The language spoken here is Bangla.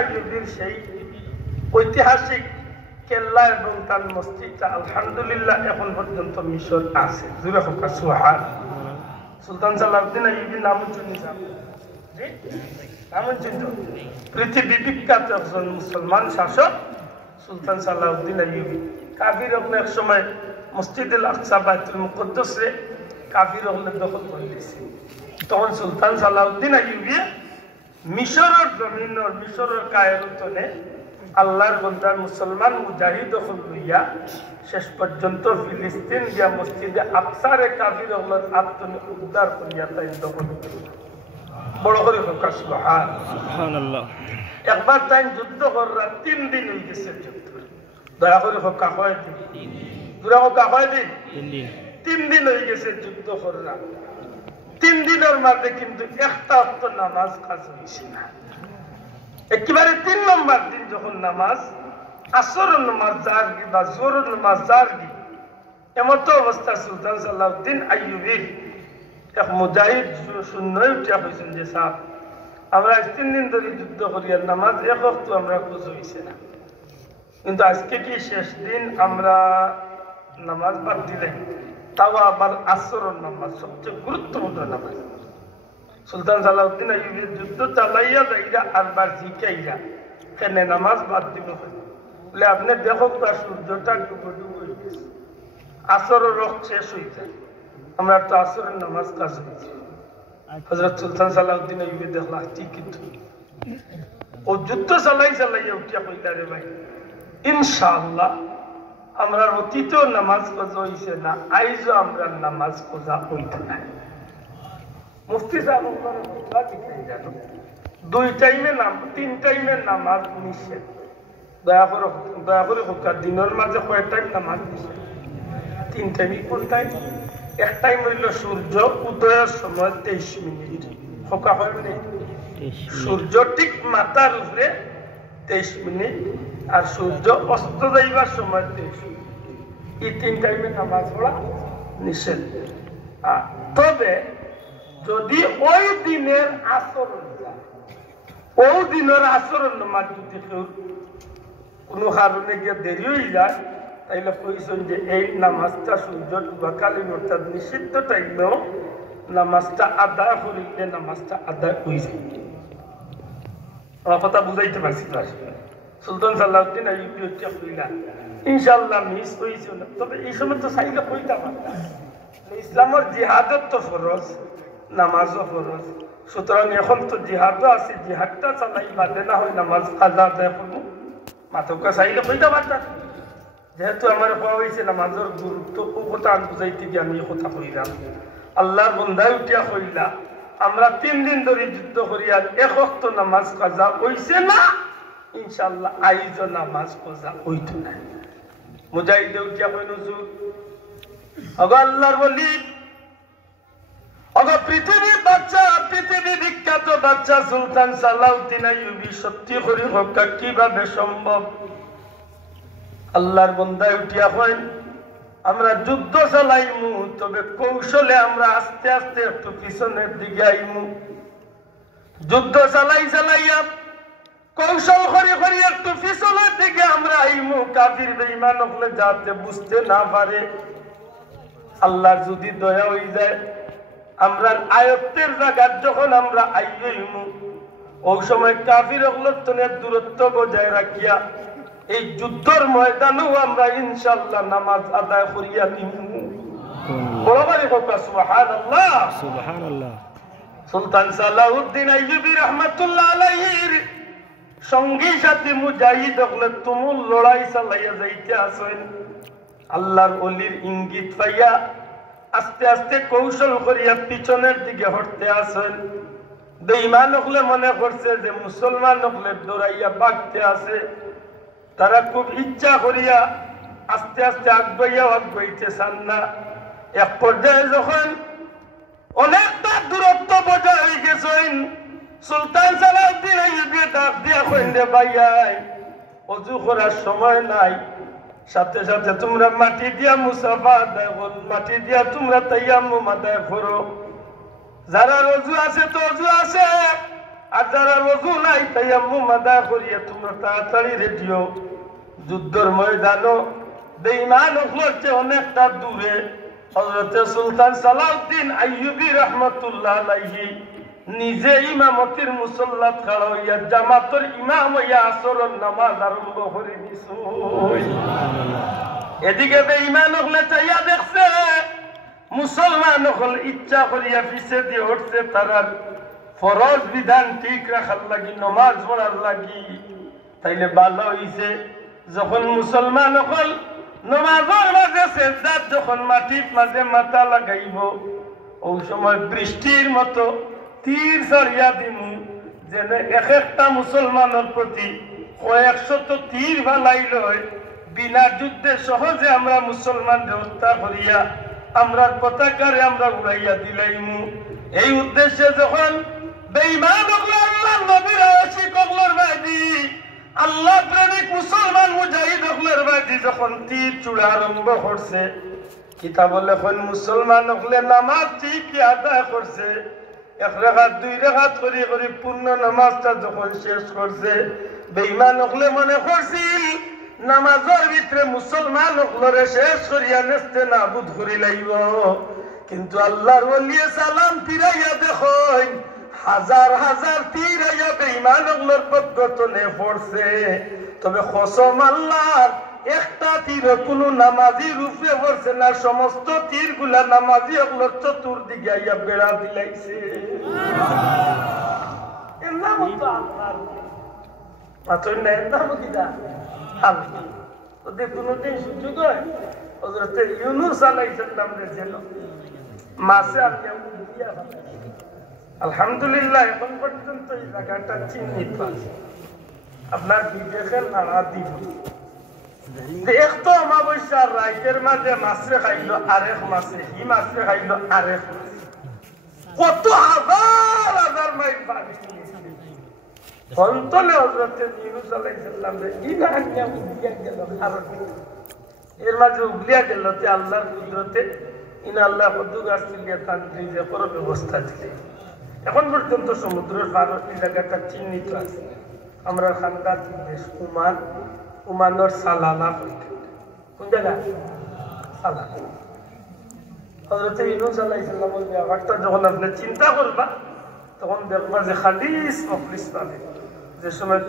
আইয়ুবীর সেই ঐতিহাসিক কেল্লা এবং তার মসজিদটা আলহামদুলিল্লাহ এখন পর্যন্ত মিশর আছে। জুড়ে হোক সুবহান। সুলতান সালাউদ্দিন আইয়ুবীর নাম শুনেছেন? নাম শুনছেন? পৃথিবী বিখ্যাত একজন মুসলমান শাসক সুলতান সালাউদ্দিন আইয়ুবী। কাফির হলে এক সময় মসজিদুল আকসা বাইতুল মুকদ্দাস রে কাফির হলে দখল করে দিয়েছে। তখন সুলতান সালাউদ্দিন আইয়ুবী মিশরের জমিনের মিশরের কায়রতনে আল্লাহর বন্দার মুসলমান মুজাহিদ লইয়া শেষ পর্যন্ত ফিলিস্তিন দিয়া মসজিদে আকসারে কাফির হলের আত্মনি উদ্ধার করিয়া তাই দখল করিল। বড় করে হোকা সুবহানাল্লাহ। একবার তাই যুদ্ধ করা 3 দিন হয়ে গেছে যুদ্ধ। দয়া করে হোকা হয় দিন, দূরা হোকা হয় দিন, 3 দিন হয়ে গেছে যুদ্ধ করা। 3 দিনের মাঝে কিন্তু একটা অক্ত নামাজ কাজ হয়েছে না। একেবারে 3 নম্বর দিন যখন নামাজ আসরের নামাজ জারগি বা জোহরের নামাজ জারগি এমতো অবস্থা সুলতান সালাউদ্দিন আইয়ুবীর এক মুজাহিদ শূন্যই উঠিয়া হয়েছেন যে সাহেব আমরা 3 দিন ধরে যুদ্ধ করিয়া নামাজ এক ওয়াক্ত আমরা খুঁজ হয়েছে না, কিন্তু আজকে কি শেষ দিন আমরা নামাজ বাদ দিলে তাও আবার আসরের নামাজ সবচেয়ে গুরুত্বপূর্ণ নামাজ। সুলতান সালাউদ্দিন আইয়ুবীর যুদ্ধ চালাইয়া যাইরা আরবার জিকাইরা কেন নামাজ বাদ দিব বলে আপনি দেখো সূর্যটা ডুবো ডুবো হয়ে গেছে, আসরের রক্ত শেষ হয়ে যায়, আমরা তো আসরের নামাজ কাজ হয়েছে। হযরত সুলতান সালাউদ্দিন আইয়ুবী দেখলা ঠিক কিন্তু ও যুদ্ধ চালাইয়া উঠিয়া কইলা রে ভাই ইনশাআল্লাহ আমরা অতীতেও নামাজ কাজা হইছে না, আইজও আমরা নামাজ কাজা হইতে না। মুফতি সাহেব জানো 2 টাইমে 3 টাইমে নামাজ নিষেধ। দয়া করে হোকা দিনের মাঝে কয়েক টাইম নামাজ নিষেধ? 3 টাইম। কোন টাইম? এক টাইম হইল সূর্য উদয়ের সময় 23 মিনিট হোকা হয় মানে সূর্য ঠিক মাথার উপরে 23 মিনিট আর সূর্য অস্ত যাইবার সময় 23 মিনিট। এই 3 টাইমে নামাজ পড়া নিষেধ। তবে যদি ওই দিনের আসর নামাজ যদি কেউ কোনো কারণে গিয়ে দেরি হয়ে যায় তাইলে কইছেন যে এই নামাজটা সূর্য ডুবাকালীন অর্থাৎ নিষিদ্ধ টাইমেও নামাজটা আদায় করিলে নামাজটা আদায় হয়ে যায়। আমার কথা বুঝাইতে পারছি তো? সুলতান সালাউদ্দিন আইয়ুবী হচ্ছে কইলা ইনশাআল্লাহ মিস হয়েছে না, তবে এই সময় তো চাইলে কইতে পারতাম ইসলামের জিহাদত তো ফরজ, নামাজও ফরজ, সুতরাং এখন তো জিহাদও আছে, জিহাদটা চালাই বাদে না হয় নামাজ কাজা আদায় করবো মাথকা চাইলে কইতে পারতাম। যেহেতু আমার পাওয়া হয়েছে নামাজের গুরুত্ব ও কথা বুঝাইতে গিয়ে আমি কথা কইলাম। আল্লাহর বন্দায় উঠিয়া কইলা আমরা 3 দিন ধরে যুদ্ধ করি আর এক ওয়াক্ত নামাজ কাজা হইছে না, ইনশাআল্লাহ আইজ নামাজ কাজা হইতো না। মুজাহিদে উঠিয়া কইল হুজুর ওগো আল্লাহর ওলি, ওগো পৃথিবীর বাচ্চা, পৃথিবী বিখ্যাত বাচ্চা সুলতান সালাউদ্দিন আইয়ুবী সত্যি করে হত্যা কিভাবে সম্ভব? আল্লাহর বন্দায় উঠিয়া কইন আমরা যুদ্ধ চালাইমু, তবে কৌশলে আমরা আস্তে আস্তে একটু পিছনের দিকে আইমু। যুদ্ধ চালাইয়া কৌশল করে একটু পিছনের দিকে আমরা আইমু, কাফির বেঈমান হলে যাতে বুঝতে না পারে। আল্লাহ যদি দয়া হয়ে যায় আমরা আয়ত্তের জায়গা যখন আমরা আইমু ওই সময় কাফির হলের তনের দূরত্ব বজায় রাখিয়া এই যুদ্ধের ময়দানেও আমরা ইনশাআল্লাহ নামাজ আদায় করিয়া নিমু। সুবহানাল্লাহ সুবহানাল্লাহ। সুলতান সালাউদ্দিন আইয়ুবী রাহমাতুল্লাহ আলাইহির সঙ্গী সাথী মুজাহিদ হলে তুমুল লড়াই চালাইয়া যাইতে আছেন। আল্লাহর ওলির ইঙ্গিত পাইয়া আস্তে আস্তে কৌশল করিয়া পিছনের দিকে হটতে আছেন। বেঈমান হলে মনে করছে যে মুসলমান হলে দৌড়াইয়া ভাগতে আছে, তারা খুব ইচ্ছা করিয়া আস্তে আস্তে আগাইতে চান না। এক পর্যায়ে যখন অনেকটা দূরত্ব বজায় হয়ে গেছেন সুলতান সালাউদ্দিন আইয়ুবী ডাক দিয়া কইন রে ভাইয়াই ওযু করার সময় নাই, সাথে সাথে তোমরা মাটি দিয়া মুসাফা আদায় করো, মাটি দিয়া তোমরা তায়াম্মুম আদায় করো। যারা ওযু আছে তো ওযু আছে, আর যারা রজু নাই তায়াম্মুম আদায় করিয়া তোমরা তাড়াতাড়ি রেডিও যুদ্ধের ময়দানও বেঈমান হচ্ছে অনেকটা দূরে হযরতে সুলতান সালাউদ্দিন আইয়ুবী রাহমাতুল্লাহ আলাইহি নিজে ইমামতির মুসল্লাত খাড়া হইয়া জামাতের ইমাম হইয়া আসরের নামাজ আরম্ভ করে দিছো। এদিকে বেঈমান হলে চাইয়া দেখছে মুসলমান হল ইচ্ছা করিয়া পিছে দিয়ে উঠছে তারার ফরজ বিধান ঠিক রাখার লাগি নমাজ পড়ার লাগি। তাইলে ভালো হইছে যখন মুসলমান হল নমাজের মাঝে সেজদাত যখন মাটির মাঝে মাথা লাগাইব ওই সময় বৃষ্টির মতো তীর ছড়িয়া দিমু যেন এক একটা মুসলমানের প্রতি কয়েকশত তীর ভালাইল বিনা যুদ্ধে সহজে আমরা মুসলমানদের হত্যা করিয়া আমরা পতাকারে আমরা উড়াইয়া দিলাইমু। এই উদ্দেশ্যে যখন বেঈমান আল্লাহর নবীর আশিক হকলের বাদী আল্লাহ প্রেমিক মুসলমান মুজাহিদ হকলের বাদী যখন তীর চূড়া আরম্ভ করছে কিতাব লেখন মুসলমান হকলে নামাজ ঠিক আদায় করছে এক রাকাত দুই রাকাত করে করে পূর্ণ নামাজটা যখন শেষ করছে বেঈমান হকলে মনে করছিল নামাজের ভিতরে মুসলমান হকলরে শেষ করিয়া নেস্তে নাবুদ করি লাইব। কিন্তু আল্লাহর ওলি সালাম ফিরাইয়া দেখেন হাজার হাজার তীর আইয়া বেঈমান হকলর পক্ষতনে পড়ছে। তবে কসম আল্লাহর একটা তীর কোনো নামাজি রূপে পড়ছে না, সমস্ত তীর গুলা নামাজি হকলর চতুর্দিকে আইয়া বেড়া দিলাইছে। এর নাম তো আল্লাহর মাত্র না, এর নাম কি দা আল্লাহ। ওদের কোনদিন সুযোগ হয় হযরতে ইউনূস আলাইহিস সালাম ছিল মাছে আর দিয়া আলহামদুলিল্লাহ এখন পর্যন্ত এই জায়গাটা চিহ্নিত আছে। আপনার বিবেকের নাড়া দিব দেখ তো অমাবস্যার রাইতের মাঝে মাছে খাইল আরেক মাছে, ই মাছে খাইল আরেক মাছে, কত হাজার হাজার মাইল পানি অন্তলে হযরতে ইউনূস আলাইহিস সালাম ইনা আজ্ঞা উগলিয়া গেল এর মাঝে উগলিয়া গেল তে আল্লাহর কুদরতে ইনা আল্লাহ কদ্দুক আসলিয়া তার নিজে বড় ব্যবস্থা দিলে। এখন পর্যন্ত সমুদ্রের পার এই জায়গাটা চিহ্নিত আছে। আমরা খানদার দেশ ওমান, ওমানের সালালা কোন জায়গা সালালা। হযরতে ইউনূস আলাইহিস সালামের ব্যাপারটা যখন আপনি চিন্তা করবা তখন দেখবা যে খালিস মখলিস পাবে। যে সময়